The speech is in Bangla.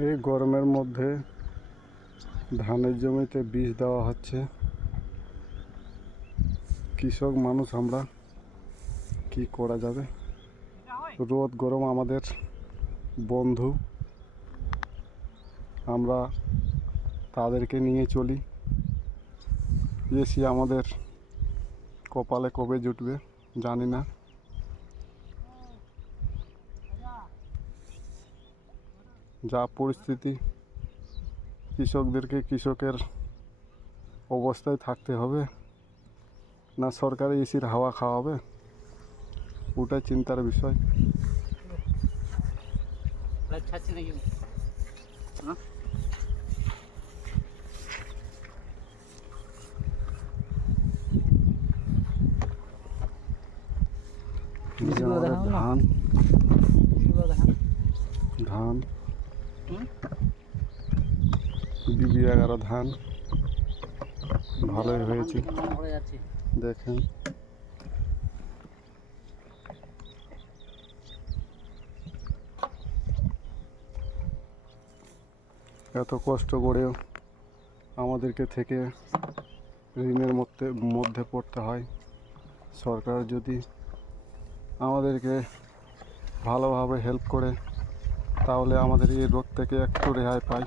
এই গরমের মধ্যে ধানের জমিতে বীজ দেওয়া হচ্ছে। কৃষক মানুষ আমরা, কি করা যাবে? রোদ গরম আমাদের বন্ধু, আমরা তাদেরকে নিয়ে চলি। এসি আমাদের কপালে কবে জুটবে জানি না। যা পরিস্থিতি, কৃষকদেরকে কৃষকের অবস্থায় থাকতে হবে, না সরকারি এসির হাওয়া খাওয়াবে, ওটাই চিন্তার বিষয়। ধান ধান BB11 ধান ভালোই হয়েছে, দেখেন। এত কষ্ট করেও আমাদেরকে থেকে ঋণের মধ্যে পড়তে হয়। সরকার যদি আমাদেরকে ভালোভাবে হেল্প করে তাহলে আমাদের এই রোগ থেকে একটু রেহাই পাই।